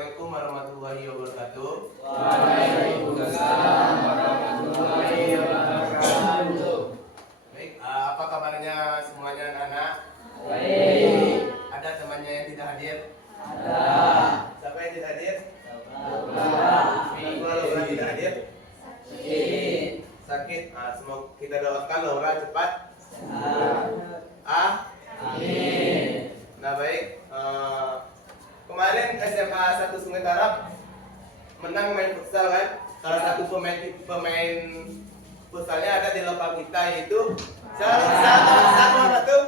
Assalamualaikum warahmatullahi wabarakatuh. Waalaikumsalam warahmatullahi wabarakatuh. Baik, apa kabarnya semuanya anak-anak? Baik. Ada temannya yang tidak hadir? Ada. Siapa yang tidak hadir? Bapak. Laura tidak hadir? Sakit. Sakit. Semoga kita doakan Laura cepat. Amin. Nah baik, kemarin SMA 1 Sungai Tarap menang main futsal kan? Salah satu pemain futsalnya ada di lokal kita, yaitu siapa tuh?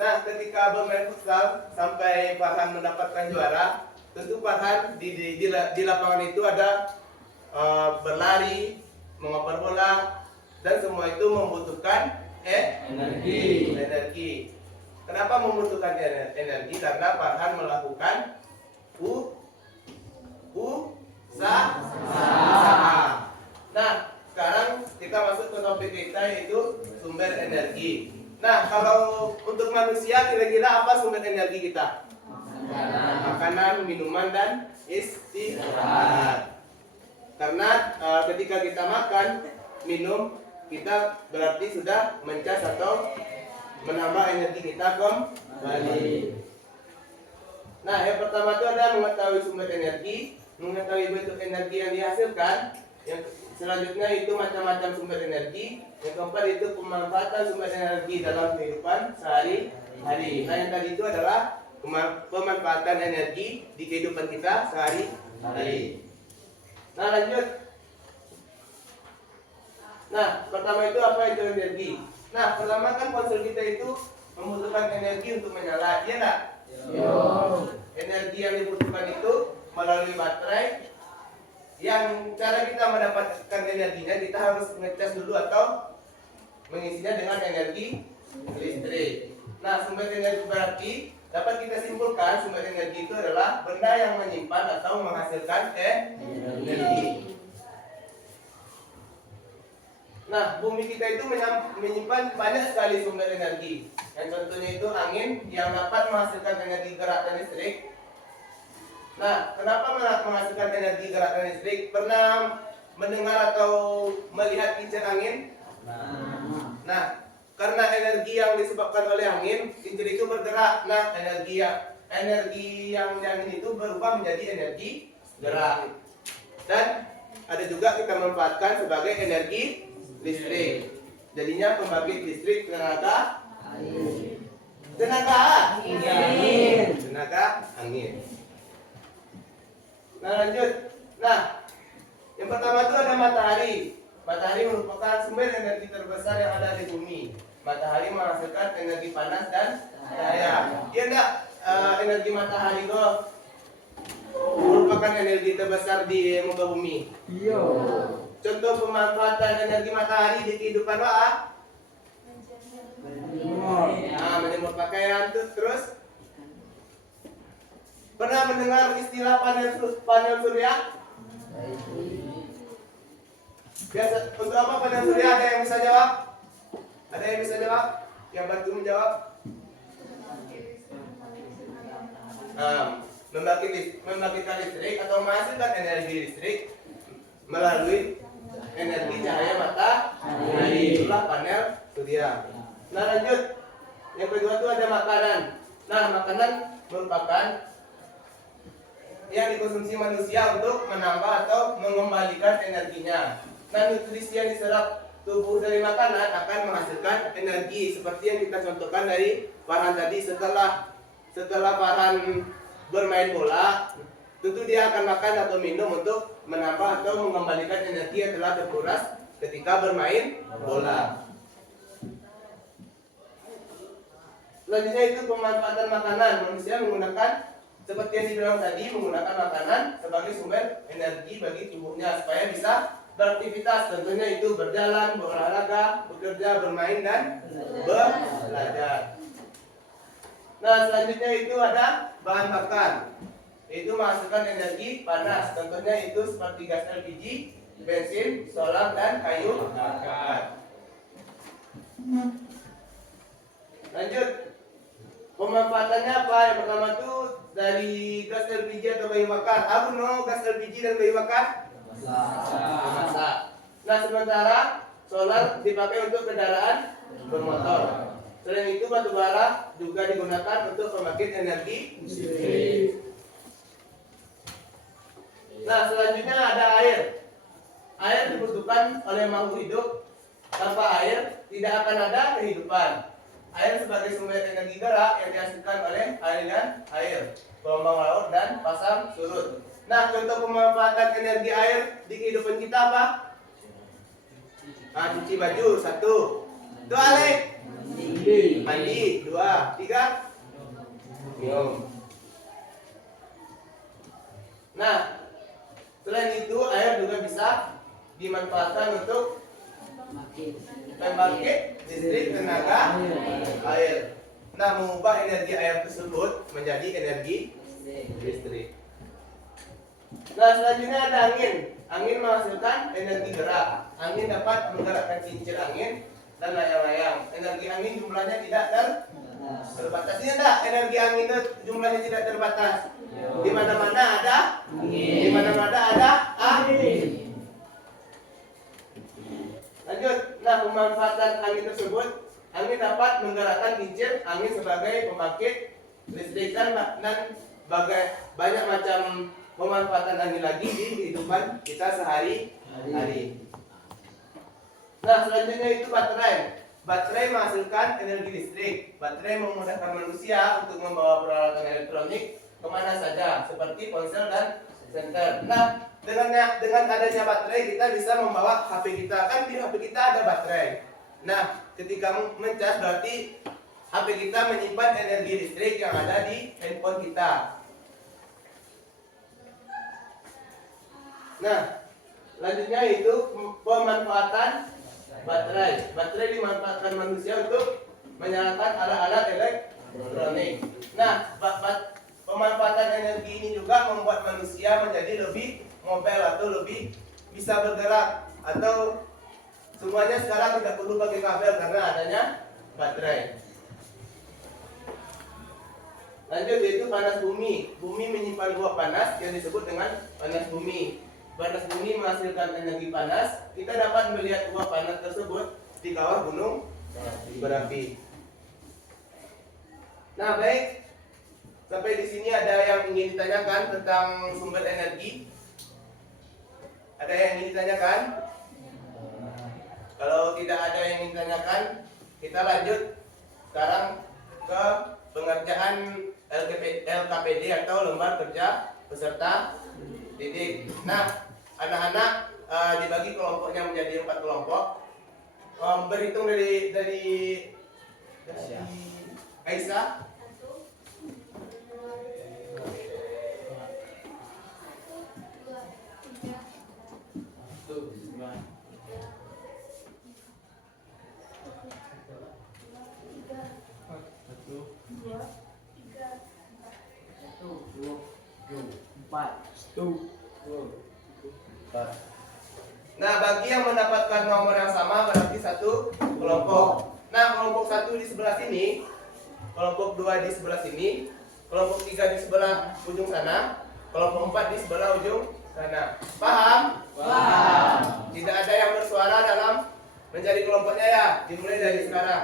Nah ketika bermain futsal sampai Farhan mendapatkan juara, tentu Farhan di lapangan itu ada berlari, mengoper bola, dan semua itu membutuhkan energi. Kenapa membutuhkan energi? Karena Farhan melakukan usaha. Nah, sekarang kita masuk ke topik kita, yaitu sumber energi. Nah, kalau untuk manusia kira-kira apa sumber energi kita? Makanan, minuman, dan istirahat. Karena ketika kita makan, minum, kita berarti sudah mencas atau menambah energi kita kembali. Nah, yang pertama itu ada mengetahui sumber energi, mengetahui bentuk energi yang dihasilkan. Yang selanjutnya itu macam-macam sumber energi. Yang keempat itu pemanfaatan sumber energi dalam kehidupan sehari-hari. Nah, yang tadi itu adalah pemanfaatan energi di kehidupan kita sehari-hari. Nah, lanjut. Nah, pertama itu apa itu energi? Nah, pertama kan ponsel kita itu membutuhkan energi untuk menyala, iya enggak? Energi yang dibutuhkan itu melalui baterai. Yang cara kita mendapatkan energinya, kita harus ngecas dulu atau mengisinya dengan energi listrik. Nah, sumber energi berarti dapat kita simpulkan sumber energi itu adalah benda yang menyimpan atau menghasilkan energi. Nah, bumi kita itu menyimpan banyak sekali sumber energi. Yang contohnya itu angin yang dapat menghasilkan energi gerak dan listrik. Nah, kenapa menghasilkan energi gerak dan listrik? Pernah mendengar atau melihat kincir angin? Nah, karena energi yang disebabkan oleh angin, kincir itu bergerak. Nah, energi yang angin itu berubah menjadi energi gerak. Dan ada juga kita manfaatkan sebagai energi listrik. Jadinya pembangkit listrik tenaga angin. Nah, lanjut. Nah, yang pertama itu ada matahari. Matahari merupakan sumber energi terbesar yang ada di bumi. Matahari menghasilkan energi panas dan cahaya. Iya enggak? Energi matahari itu merupakan energi terbesar di muka bumi. Iya. Contoh pemanfaatan energi matahari di kehidupan menjemur pakaian. Terus pernah mendengar istilah panel surya? Biasa untuk apa panel surya? Ada yang bisa jawab? Ada yang bisa jawab? Yang bantu menjawab? Membangkitkan listrik atau menghasilkan energi listrik melalui energi cahaya matahari. Itulah panel surya. Nah, lanjut. Yang kedua itu ada makanan. Nah, makanan merupakan yang dikonsumsi manusia untuk menambah atau mengembalikan energinya. Nah, nutrisi yang diserap tubuh dari makanan akan menghasilkan energi seperti yang kita contohkan dari Farhan tadi. Setelah Farhan bermain bola, tentu dia akan makan atau minum untuk menambah atau mengembalikan energi yang telah terkuras ketika bermain bola. Selanjutnya itu pemanfaatan makanan. Manusia menggunakan, seperti yang dibilang tadi, menggunakan makanan sebagai sumber energi bagi tubuhnya supaya bisa beraktivitas. Tentunya itu berjalan, berolahraga, bekerja, bermain, dan belajar. Nah, selanjutnya itu ada bahan bakar. Itu menghasilkan energi panas. Contohnya itu seperti gas LPG, bensin, solar, dan kayu bakar. Lanjut. Pemanfaatannya apa? Yang pertama itu dari gas LPG atau kayu bakar? Aku no gas LPG dan kayu bakar masak. Nah, sementara solar dipakai untuk kendaraan bermotor. Selain itu batu bara juga digunakan untuk pembangkit energi listrik. Nah, selanjutnya ada air. Air dibutuhkan oleh makhluk hidup. Tanpa air tidak akan ada kehidupan. Air sebagai sumber energi gerak yang dihasilkan oleh aliran air, gelombang laut dan pasang surut. Nah, contoh pemanfaatan energi air di kehidupan kita apa? Nah, cuci baju, 1. 2, Alek. Mandi, 2. 3. Minum. Nah, selain itu air juga bisa dimanfaatkan untuk pembangkit listrik tenaga air. Nah, mengubah energi air tersebut menjadi energi listrik. Nah, selanjutnya ada angin. Angin menghasilkan energi gerak. Angin dapat menggerakkan kincir angin dan layang-layang. Energi angin jumlahnya tidak terbatas. Ini enggak, energi angin itu jumlahnya tidak terbatas. Di mana-mana ada angin. Di mana-mana ada angin. Lanjut. Nah, pemanfaatan angin tersebut, angin dapat menggerakkan kincir angin sebagai pembangkit listrik dan banyak macam pemanfaatan angin lagi di kehidupan kita sehari-hari. Nah, selanjutnya itu baterai. Baterai menghasilkan energi listrik. Baterai memudahkan manusia untuk membawa peralatan elektronik kemana saja, seperti ponsel dan senter. Nah, dengan adanya baterai kita bisa membawa HP kita. Kan di HP kita ada baterai. Nah, ketika mencas berarti HP kita menyimpan energi listrik yang ada di handphone kita. Nah, selanjutnya itu pemanfaatan baterai. Baterai dimanfaatkan manusia untuk menyalakan alat-alat elektronik. Nah, pemanfaatan energi ini juga membuat manusia menjadi lebih mobile atau lebih bisa bergerak, atau semuanya sekarang tidak perlu pakai kabel karena adanya baterai. Lanjut yaitu panas bumi. Bumi menyimpan uap panas yang disebut dengan panas bumi. Panas bumi menghasilkan energi panas. Kita dapat melihat uap panas tersebut di kawah gunung berapi. Nah, baik. Sampai di sini ada yang ingin ditanyakan tentang sumber energi? Ada yang ingin ditanyakan? Kalau tidak ada yang ingin ditanyakan, kita lanjut sekarang ke pengerjaan LKPD atau lembar kerja peserta didik. Nah, anak-anak dibagi kelompoknya menjadi 4 kelompok. Berhitung dari Aisyah. Nah, bagi yang mendapatkan nomor yang sama berarti 1 kelompok. Nah, kelompok 1 di sebelah sini, kelompok 2 di sebelah sini, kelompok 3 di sebelah ujung sana, kelompok 4 di sebelah ujung sana. Paham? Paham. Tidak ada yang bersuara dalam mencari kelompoknya ya. Dimulai dari sekarang.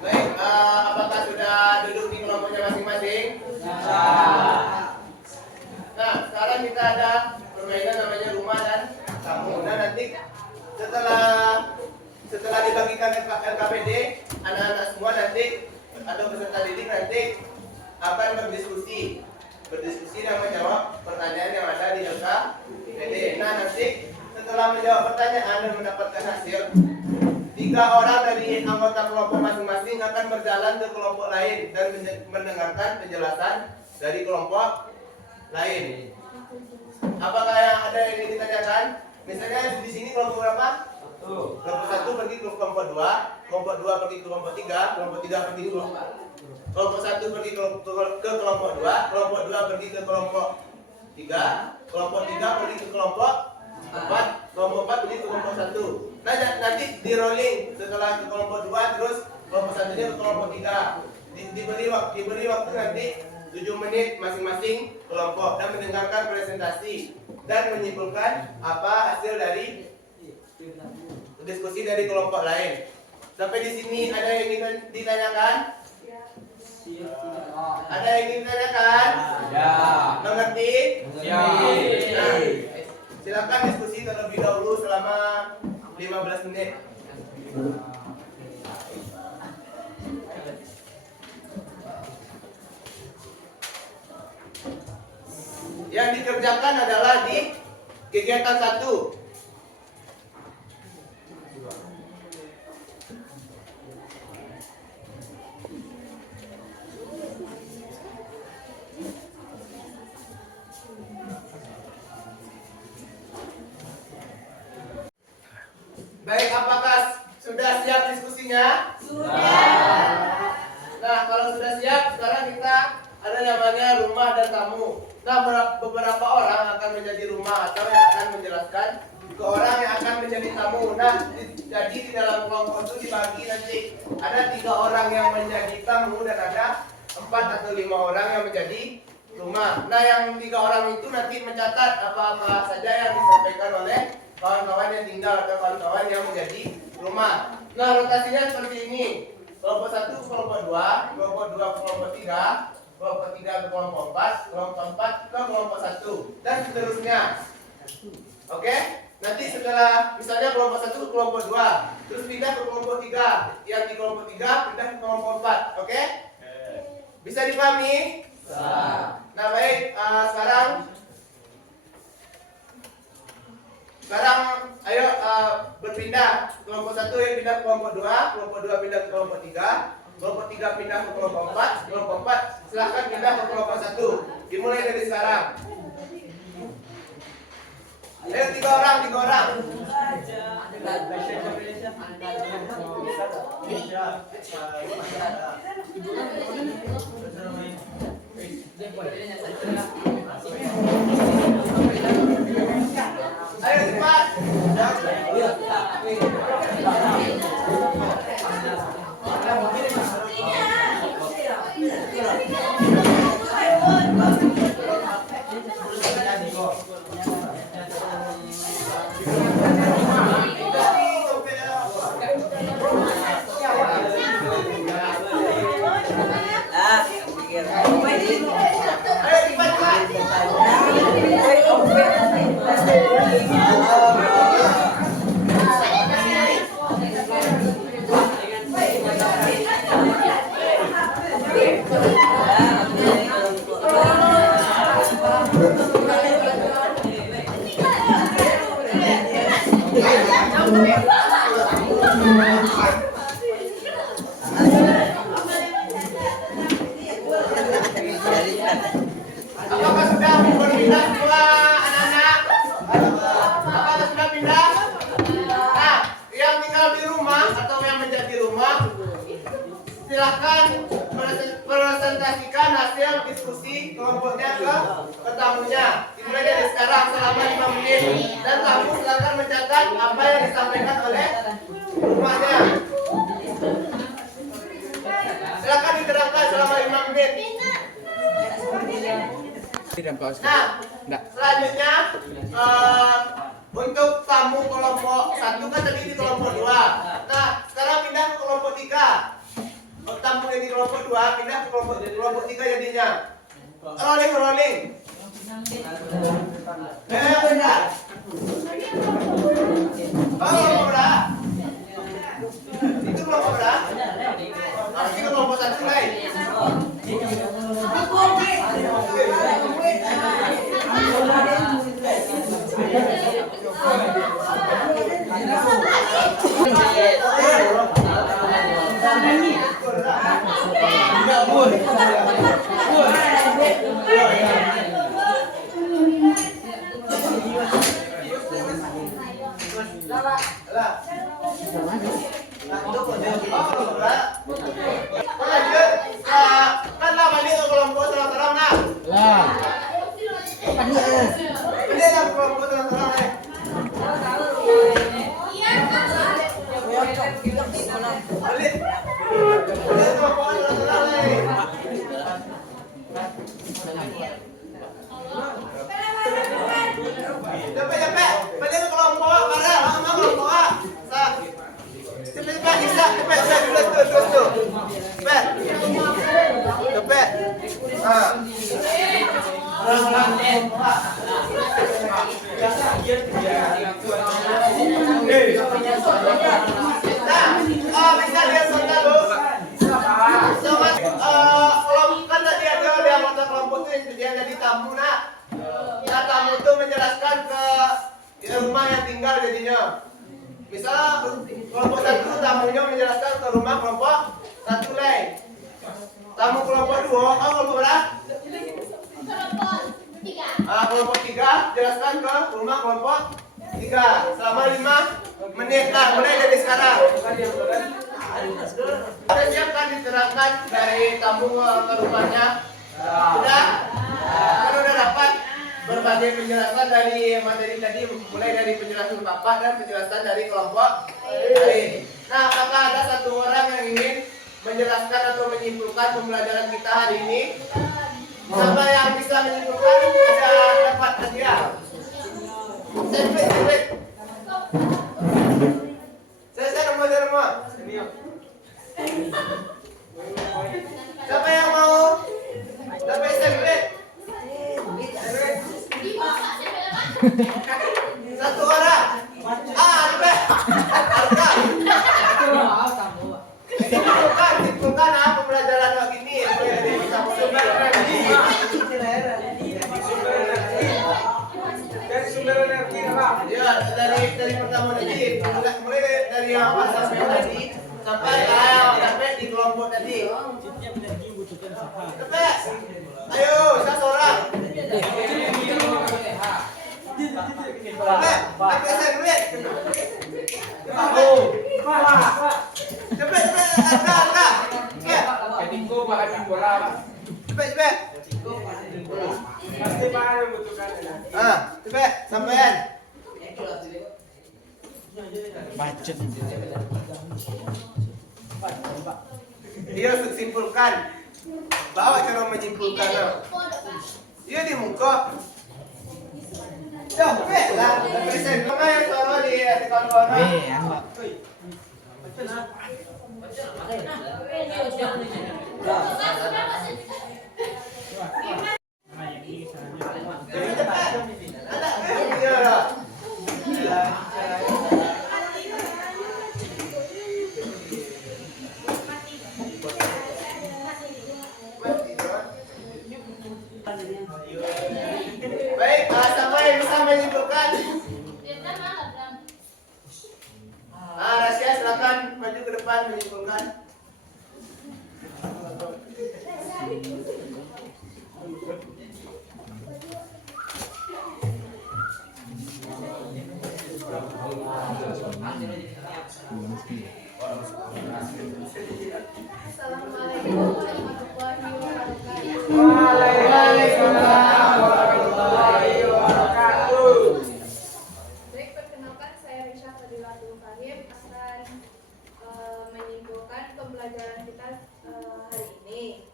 Baik, apakah sudah duduk di kelompoknya masing-masing? Nah, sekarang kita ada permainan namanya rumah dan kamu. Nah, nanti setelah dibagikan LKPD, anak-anak semua nanti atau peserta didik nanti akan berdiskusi dan menjawab pertanyaan yang ada di LKPD. Nah, nanti setelah menjawab pertanyaan dan mendapatkan hasil, 3 orang dari anggota kelompok masing-masing akan berjalan ke kelompok lain dan mendengarkan penjelasan dari kelompok lain. Apakah yang ada yang ingin ditanyakan? Misalnya di sini kelompok berapa? Kelompok 1 pergi ke kelompok 2, kelompok 2 pergi ke kelompok 3, kelompok 3 pergi ke kelompok 1 pergi ke kelompok 2, kelompok 2 pergi ke kelompok 3, kelompok 3 pergi ke kelompok 4, kelompok 4 pergi ke kelompok 1. Nah, nanti di rolling setelah ke kelompok 2 terus kelompok 1-nya ke kelompok 3. Diberi waktu nanti 7 menit masing-masing kelompok dan mendengarkan presentasi dan menyimpulkan apa hasil dari diskusi dari kelompok lain. Sampai di sini ada yang ingin ditanyakan? Ada yang ingin ditanyakan? Ya. Mengerti? Ya. Nah, silakan diskusi terlebih dahulu selama 15 menit. Yang dikerjakan adalah di kegiatan 1. Baik, apakah sudah siap diskusinya? Sudah. Nah, kalau sudah siap, sekarang kita ada namanya rumah dan tamu. Nah, beberapa orang akan menjadi rumah atau yang akan menjelaskan ke orang yang akan menjadi tamu. Nah, jadi di dalam kelompok itu dibagi nanti ada 3 orang yang menjadi tamu dan ada 4 atau 5 orang yang menjadi rumah. Nah, yang 3 orang itu nanti mencatat apa-apa saja yang disampaikan oleh kawan-kawan yang tinggal atau kawan-kawan yang menjadi rumah. Nah, rotasinya seperti ini. Kelompok 1 ke kelompok 2, kelompok 2 ke kelompok 3, kelompok 3 ke kelompok 4, kelompok 4 ke kelompok 1, dan seterusnya. Oke? Nanti setelah misalnya kelompok 1 ke kelompok 2, terus pindah ke kelompok 3, yang di kelompok 3 pindah ke kelompok 4. Oke? Bisa dipahami? Nah, baik, sekarang ayo berpindah. Kelompok 1 yang pindah ke kelompok 2, kelompok 2 pindah ke kelompok 3, kelompok 3 pindah ke kelompok 4, kelompok 4 silahkan pindah ke kelompok 1. Dimulai dari sekarang. Ayo 3 orang. Ayo cepat. Apakah sudah berpindah semua anak-anak? Apakah sudah pindah? Nah, yang tinggal di rumah atau yang menjadi rumah, silahkan presentasikan hasil diskusi kelompoknya ke tamunya. Dimulai dari sekarang selama 5 menit. Dan tamu silahkan mencatat apa yang disampaikan oleh rumahnya. Silahkan diterangkan selama 5 menit. Nah, selanjutnya untuk tamu kelompok 1 kan tadi di kelompok 2. Nah, sekarang pindah ke kelompok 3. Tamu yang di kelompok 2 pindah ke kelompok 3 jadinya. Rolling. Pindah. Kelompok berapa? Itu kelompok berapa? Masih ke kelompok 1 lain. Balik. Balik kelompok lalai. Cepet. Balik ke kelompok. Barang, sama kelompok. Cepet bisa. Cepet. Terus tuh. Cepet. Nah. Bisa lihat soalnya lu. Kalau kan tadi ada anggota kelompok itu dia jadi tamu nak. Nah tamu itu menjelaskan ke rumah yang tinggal jadinya. Misal kelompok satu tamunya menjelaskan ke rumah kelompok satu lain. Tamu kelompok dua, kelompok berapa? Kelompok tiga jelaskan ke rumah kelompok tiga selama 5 menit lah, mulai dari sekarang. Ada siapkan diterangkan dari tamu ke rumahnya. Sudah? Kan udah dapat berbagai penjelasan dari materi tadi, mulai dari penjelasan Bapak dan penjelasan dari kelompok lain. Nah, apakah ada satu orang yang ingin menjelaskan atau menyimpulkan pembelajaran kita hari ini? Siapa yang bisa menyimpulkan? Ada dapat hadiah. Sempit. Saya rumah. Siapa yang mau dapat sempit? Satu orang. Simpulkan pembelajaran hari ini. Dari sumber energi apa? Ya, dari pertama tadi, mulai dari awal sampai tadi sampai di kelompok tadi. Cepet. Ayo, saya seorang. Pakai saya duit. Cepet. Harga. Ketinggu pakai bola, Pak. Cepet. Pasti Pak yang butuhkan. Cepet, sampean. Macet. Dia simpulkan. Bawa cara menyimpulkan. Dia di muka. Cepet lah. Present mana yang taruh di kawan-kawan? Baik, siapa yang bisa menyimpulkan? Rahasia silakan maju ke depan menyimpulkan. Assalamualaikum warahmatullahi wabarakatuh. Waalaikumsalam warahmatullahi wabarakatuh. Baik, perkenalkan saya Risha Fadilatul Karim akan menyimpulkan pembelajaran kita hari ini.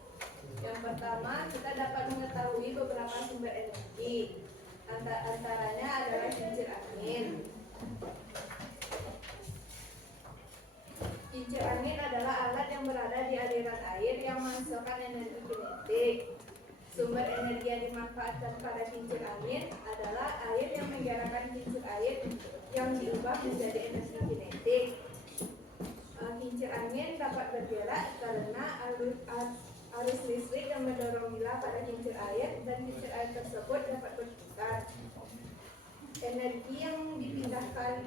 Yang pertama, kita dapat mengetahui beberapa sumber energi. Antaranya adalah kincir angin. Kincir angin adalah alat yang berada di aliran air yang menghasilkan energi kinetik. Sumber energi yang dimanfaatkan pada kincir angin adalah air yang menggerakkan kincir air yang diubah menjadi energi kinetik. Kincir angin dapat bergerak karena arus listrik yang mendorong bilah pada kincir air dan kincir air tersebut dapat berputar. Energi yang dipindahkan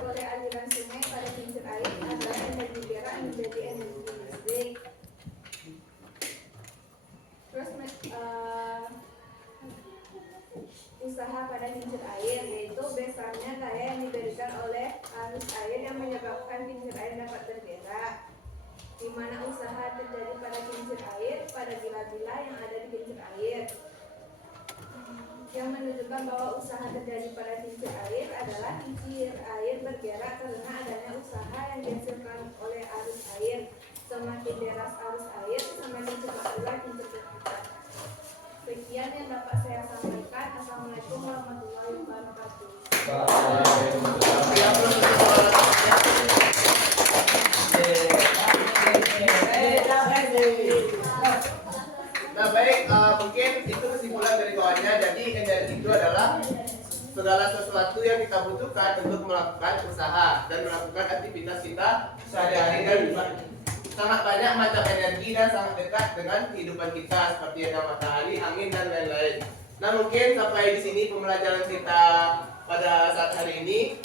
oleh aliran sungai pada kincir air adalah energi gerak menjadi energi listrik. Terus usaha pada kincir air, yaitu besarnya daya yang diberikan oleh arus air yang menyebabkan kincir air dapat bergerak. Di mana usaha terjadi pada kincir air pada bila-bila yang ada di kincir air. yang menunjukkan bahwa usaha terjadi pada kincir air adalah kincir air bergerak karena adanya usaha yang dihasilkan oleh arus air. Semakin deras arus air, semakin cepat pula kincir bergerak. Sekian yang dapat saya sampaikan. Assalamualaikum warahmatullahi wabarakatuh. Nah baik, mungkin itu kesimpulan dari kawannya. Jadi energi itu adalah segala sesuatu yang kita butuhkan untuk melakukan usaha dan melakukan aktivitas kita sehari-hari, dan sangat banyak macam energi dan sangat dekat dengan kehidupan kita seperti ada matahari, angin dan lain-lain. Nah mungkin sampai di sini pembelajaran kita pada saat hari ini.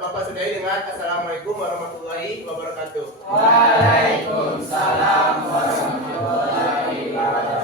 Bapak sudahi dengan Assalamualaikum warahmatullahi wabarakatuh. Waalaikumsalam warahmatullahi wabarakatuh.